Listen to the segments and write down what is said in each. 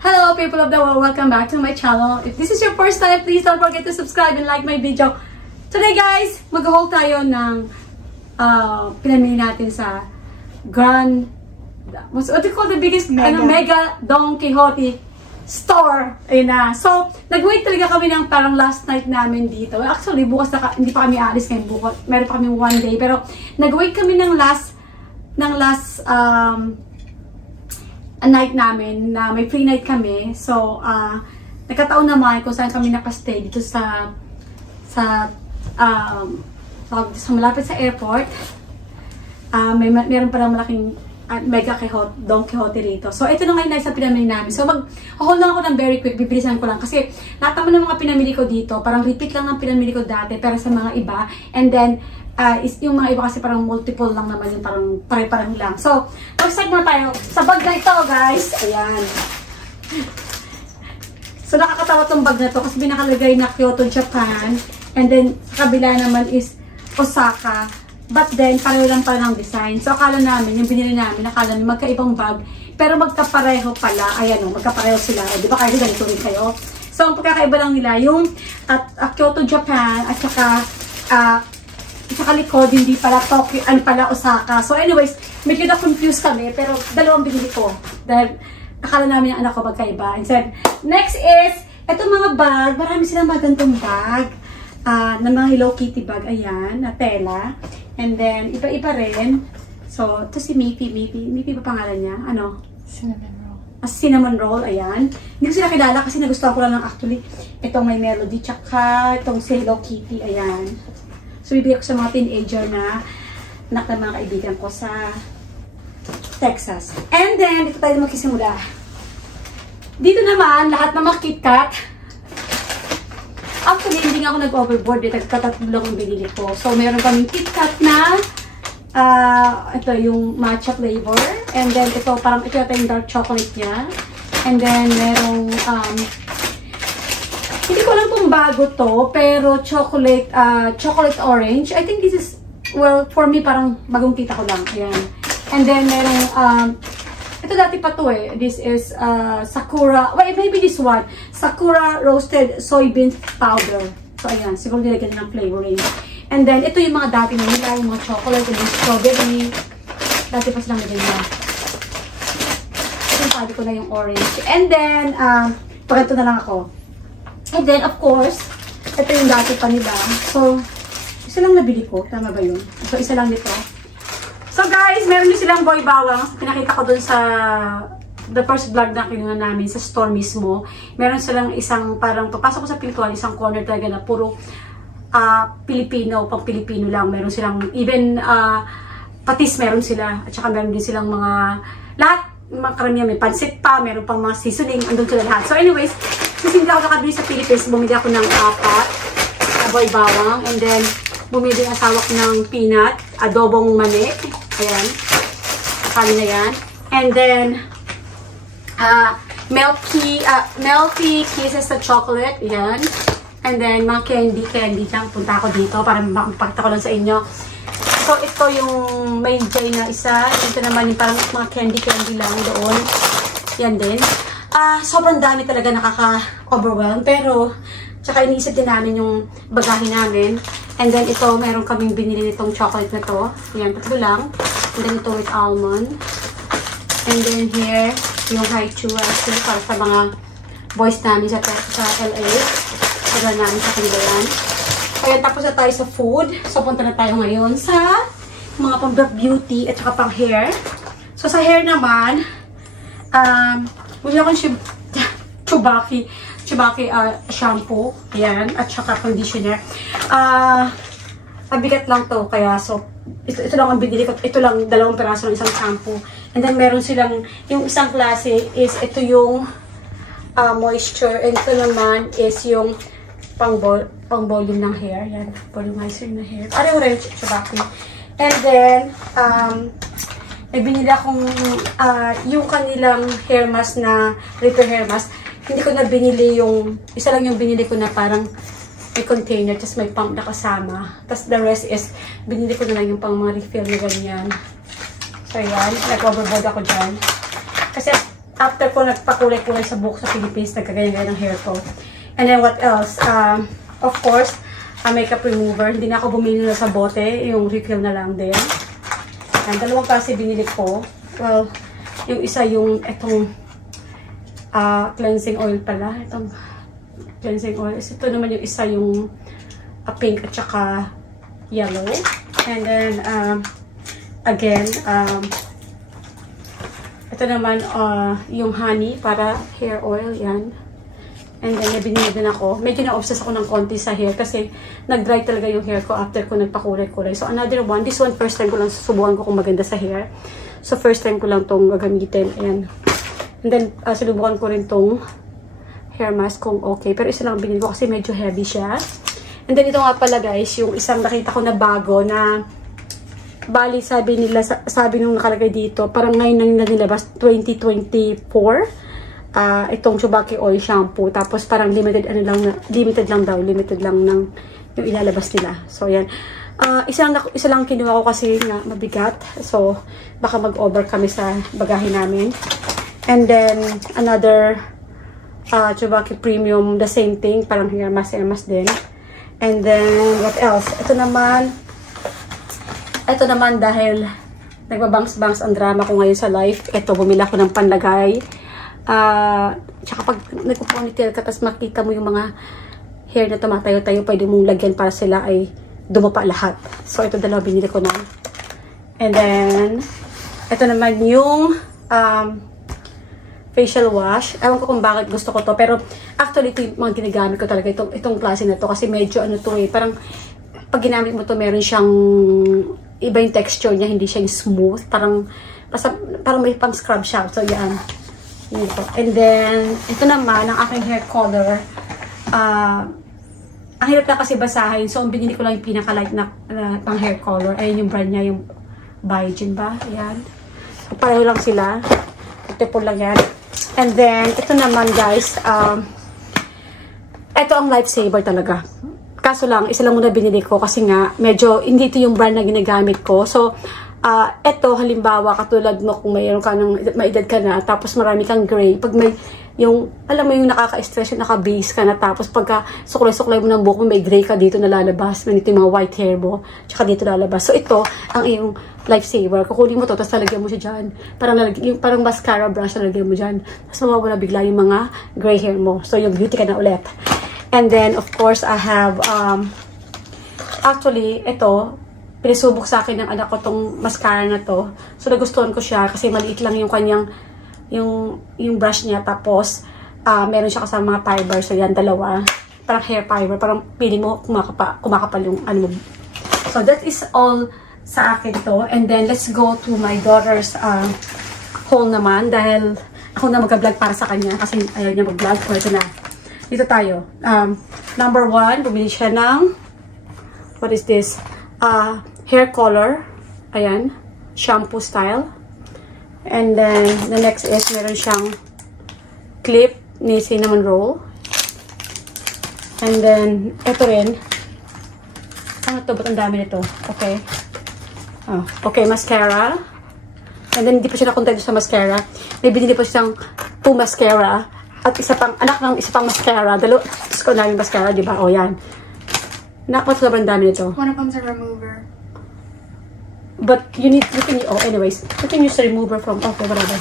Hello people of the world, welcome back to my channel. If this is your first time, please don't forget to subscribe and like my video. Today guys, mag-haul tayo ng pinamili natin sa what do you call the biggest Mega Don Quixote store. Ayun na. So, nag-wait talaga kami ng parang last night namin dito. Actually, bukas na, hindi pa kami aalis ngayon bukas. Meron pa kami one day. Pero, nag-wait kami ng last night namin na may free night kami. So, nagkataon naman kung saan kami nakastay dito sa malapit sa airport. Meron palang malaking Mega Don Quixote rito. So, ito na ngayon sa pinamili namin. So, mag-haul lang ako ng very quick. Bibilisan ko lang. Kasi, lahat naman ng mga pinamili ko dito, parang repeat lang ng pinamili ko dati, pero sa mga iba. And then, yung mga iba kasi parang multiple lang naman yung parang pare-parang lang. So, mag-start muna tayo sa bag na ito, guys. Ayan. So, nakakatawa tong bag na to kasi binakalagay na Kyoto, Japan. And then, sa kabila naman is Osaka. But then, pareho lang pala ng design. So, akala namin, yung binili namin, akala namin magkaibang bag. Pero magkapareho pala. Ayan o, magkapareho sila. Di ba kayo ganito rin kayo? So, ang pagkakaiba lang nila, yung Kyoto, Japan, at saka likod, hindi pala Tokyo, pala Osaka. So, anyways, medyo na-confused kami. Pero, dalawang binili ko. Dahil, akala namin yung anak ko magkaiba. Instead, next is, etong mga bag. Marami silang magandang bag. Ng mga Hello Kitty bag. Ayan, na tela. And then, iba-iba rin. So, ito si Mipi. Mipi ba pangalan niya? Ano? Cinnamon roll. Cinnamon roll, ayan. Hindi ko sila kilala kasi nagustuhan ko lang ng actually. Itong may melody, tsaka itong si Hello Kitty, ayan. So, bibigay ko sa mga teenager na anak ng mga kaibigan ko sa Texas. And then, dito tayo magkisimula. Dito naman, lahat ng mga KitKat. Actually, hindi nga ako nag-overboard. Nagkatatlo lang ang binili ko. So, meron kaming KitKat na ito yung matcha flavor. And then, ito parang ito yung dark chocolate niya. And then, merong hindi ko alam kung bago to, pero chocolate orange. I think this is, well, for me, parang bagong kita ko lang. Ayan. And then, merong ito dati pa to eh. This is Sakura. Wait, maybe this one. Sakura roasted soybean powder. So, ayan. Siguro nilagyan ng flavoring. And then, ito yung mga dati na nila. Yung mga chocolate, yung strawberry. Dati pa silang nila. Yung sabi ko na yung orange. And then, pagkanto na lang ako. And then, of course, ito yung dati pa nila. So, isa lang nabili ko. Tama ba yun? So, isa lang nito. So guys, meron din silang boy bawang. Pinakita ko dun sa the first vlog na kinuha namin sa store mismo. Meron silang isang parang papasok ko sa pintuan, isang corner talaga na puro Pilipino, pang Pilipino lang. Meron silang even patis meron sila. At saka meron din silang mga lahat, mga karamihan may pansit pa, meron pang mga seasoning, andun sila lahat. So anyways, kasi hindi ako nakabili sa Philippines, bumili ako ng 4 boy bawang. And then, bumili ang asawak ng peanut, adobong mani. Ayan. Akali na yan. And then, melty kisses sa chocolate. Ayan. And then, mga candy lang. Punta ako dito para mapakita ko lang sa inyo. So, ito yung main joy na isa. Ito naman yung parang mga candy lang doon. Yan din. Sobrang dami talaga nakaka-overwhelm. Pero, tsaka iniisip din namin yung bagahe namin. And then, ito, meron kaming binili nitong chocolate na to. Ayan, tatlo lang. And then, ito with almond. And then, here, yung Haichu para sa mga boys namin sa LA. Sabi namin sa kanila yan. Ayan, tapos na tayo sa food. So, punta na tayo ngayon sa mga pang-beauty at saka pang-hair. So, sa hair naman, bumili akong Chubaki shampoo. Ayan. At saka conditioner. Mabigat lang to. Kaya so, ito lang ang binili ko. Ito lang, 2 peraso ng isang shampoo. And then, meron silang, yung isang klase is, ito yung moisture. And ito naman is yung pang-volume ng hair. Yan. Volumizer ng hair. Pareho rin, Chubaki. And then, binili akong, yung kanilang hair mask na, repair hair mask. Hindi ko na binili yung, isa lang yung binili ko na parang may container, tapos may pump na kasama. Tapos the rest is, binili ko na lang yung pang mga refill na ganyan. So, yan. Nag-overboard ako dyan. Kasi, after ko nagpakulay-kulay sa buhok sa Philippines, nagkagaya-gaya ng hair ko. And then what else? Of course, makeup remover. Hindi na ako bumili na sa bote. Yung refill na lang din. And dalawang klase binili ko. Well, yung isa yung itong cleansing oil pala. Itong cleansing oil. Ito naman yung isa yung pink at saka yellow. And then, again, ito naman yung honey para hair oil. Yan. And then, binili din ako. Medyo na-obsess ako ng konti sa hair kasi nag-dry talaga yung hair ko after ko nagpakulay-kulay. So, another one. This one, first time ko lang susubukan ko kung maganda sa hair. So, first time ko lang itong gagamitin. Ayan. And then, sinubukan ko rin itong hair mask kung okay. Pero isa lang binili ko kasi medyo heavy siya. And then, ito nga pala guys, yung isang nakita ko na bago na bali, sabi nila, sabi nung nakalagay dito, parang ngayon na nilabas, 2024. Itong Chubaki Oil Shampoo. Tapos parang limited lang ng yung ilalabas nila. So, yan. Isa lang kinuha ko kasi nga mabigat. So, baka mag-over kami sa bagahe namin. And then, another Chubaki Premium, the same thing. Parang hair mask din. And then, what else? Ito naman dahil nagbabangs-bangs ang drama ko ngayon sa life. Ito, bumila ko ng panlagay. Tsaka pag nagpo-ponytail ka, tapos makita mo yung mga hair na tumatayo-tayo, pwede mong lagyan para sila ay dumapa lahat. So, ito dalawa binili ko na. And then, ito naman yung facial wash. Ewan ko kung bakit gusto ko to. Pero, actually, ito yung mga ginagamit ko talaga. Itong klase na to. Kasi medyo ano to eh. Parang, pag ginamit mo to, meron siyang iba yung texture niya. Hindi siya yung smooth. Parang may pang scrub siya. So, yan. Ito. And then, ito naman, ang aking hair color. Ang hirap na kasi basahin. So, binili ko lang yung pinaka-light na pang hair color. Ayun yung brand niya, yung Biogen ba? Ayan. So, pareho lang sila. Ito lang yan. And then, ito naman guys, ito ang lifesaver talaga. Kaso lang, isa lang muna binili ko kasi nga, medyo, hindi ito yung brand na ginagamit ko. So, eto, halimbawa, katulad mo kung mayroon ka ng, maedad ka na, tapos marami kang gray, pag may, yung, alam mo yung nakaka-stress, yung naka-base ka na, tapos pagka suklay-suklay mo ng buhok, may gray ka dito na lalabas, ganito yung mga white hair mo, tsaka dito lalabas. So, ito, ang iyong lifesaver. Kukunin mo to, tapos lalagyan mo siya dyan. Parang mascara brush, lalagyan mo dyan. Tapos mawawala bigla yung mga gray hair mo. So, yung beauty ka na ulit. And then, of course, I have, actually, ito, pinisubok sa akin ng anak ko tong mascara na to. So, nagustuhan ko siya kasi maliit lang yung kanyang, yung brush niya. Tapos, meron siya kasama mga fiber. So, yan, dalawa. Parang hair fiber. Parang pili mo kumakapal yung ano mo. So, that is all sa akin to. And then, let's go to my daughter's haul naman. Dahil ako na mag-vlog para sa kanya. Kasi ayaw niya mag-vlog. So, ito na. Dito tayo. Number 1, bumili siya ng, what is this? Hair color. Ayan. Shampoo style. And then, the next is, meron siyang clip ni cinnamon roll. And then, ito rin. Ano to? Ba't ang dami nito? Okay. Oh, okay, mascara. And then, hindi pa siya nakontento sa mascara. May binili pa siyang 2 mascara. At isa pang, anak ng isa pang mascara. Tapos ko namin mascara, di ba? O, yan. Naku, sobrang dami nito. One of them's a remover. But you can, oh, anyways, you can use the remover from, okay, whatever.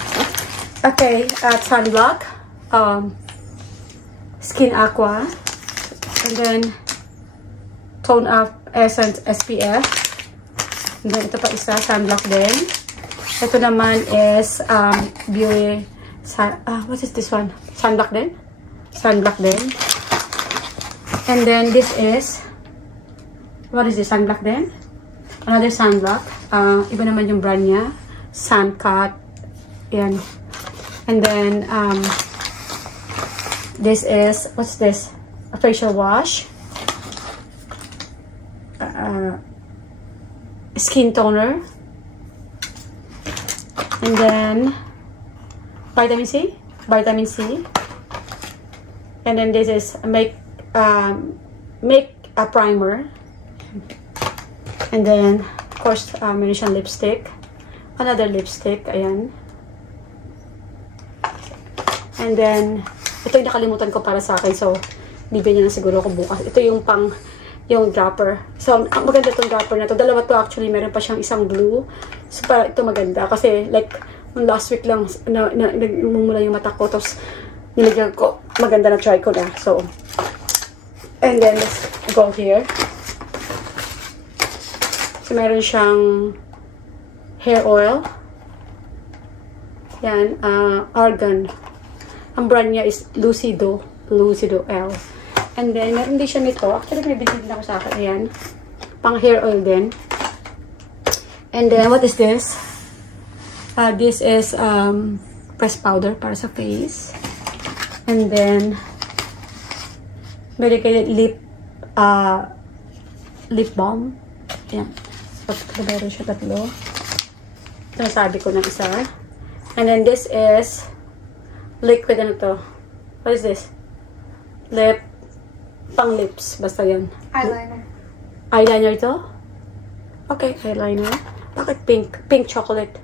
Okay, sunblock, Skin Aqua, and then Tone Up Essence SPF, and then ito pa isa, sunblock din. Ito naman is, Beauty, what is this one? Sunblock din? Sunblock din. And then this is, what is this? Sunblock din? Another sunblock. Iba naman yung brand niya. Suncut. Yan. And then, this is, what's this? A facial wash. Skin toner. And then, vitamin C. Vitamin C. And then this is make a primer. And then, of course, meron siyang lipstick. Another lipstick. Ayan. And then, ito yung nakalimutan ko para sa akin. So, bibigyan niya na siguro ko bukas. Ito yung yung dropper. So, ang maganda itong dropper na to. Dalawa to actually. Meron pa siyang isang blue. So, para ito maganda. Kasi, like, last week lang, nagmumula yung mata ko. Tapos, nilagyan ko. Maganda na try ko na. So, and then, let's go here. So, meron siyang hair oil. Yan, argan. Ang brand niya is Lucido L. And then, meron din siya nito. Actually, may binigyan din ako sa akin. Ayan. Pang hair oil din. And then, what is this? This is pressed powder para sa face. And then, meron kayo lip balm. Ayan. So, meron siya tatlo. Ito nasabi ko ng isa. And then, this is liquid, ano to? What is this? Pang lips. Basta yan. Eyeliner. Eyeliner ito? Okay, eyeliner. Bakit pink? Pink chocolate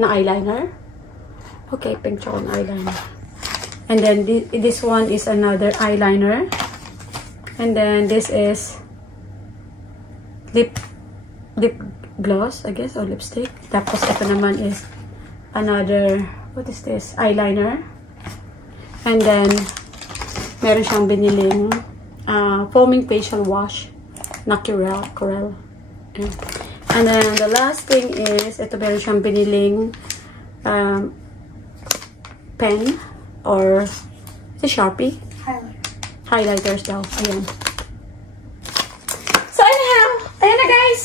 na eyeliner? Okay, pink chocolate eyeliner. And then, this one is another eyeliner. And then, this is lip gloss, I guess, or lipstick. Tapos, ito naman is another, what is this? Eyeliner. And then, meron siyang biniling foaming facial wash na Corelle. And then, the last thing is, ito meron siyang biniling pen or si Sharpie. Highlighters daw. Ayan. So, anyhow, ayan na guys.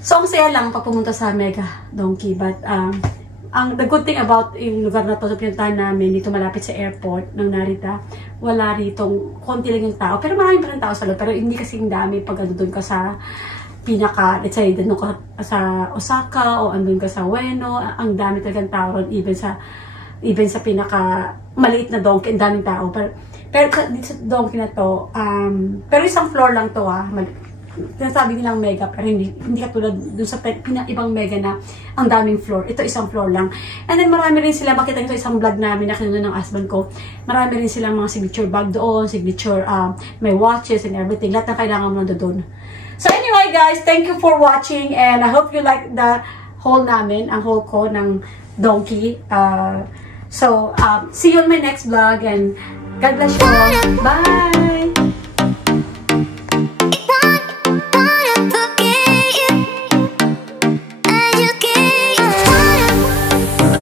So, ang saya lang pag pumunta sa Mega Donkey. But, the good thing about yung lugar na to sa pinuntahan namin, dito malapit sa airport ng Narita, wala ritong konti lang yung tao. Pero marami pa rin tao sa loob. Pero hindi kasing dami pag doon ka sa pinaka, let's say, doon ka sa Osaka o andun ka sa Ueno. Ang dami talagang tao ron, even sa pinaka maliit na Donkey, ang daming tao. Pero dito sa Donkey na to, pero isang floor lang to sinasabi nilang mega, pero hindi katulad dun sa ibang mega na ang daming floor. Ito isang floor lang. And then marami rin sila, makita nyo isang vlog namin na kinuha ng husband ko, marami rin silang mga signature bag doon, signature, may watches and everything. Lahat na kailangan mo doon. So anyway guys, thank you for watching and I hope you like the haul namin, ang haul ko ng Donkey. So, see you on my next vlog and God bless you all. Bye!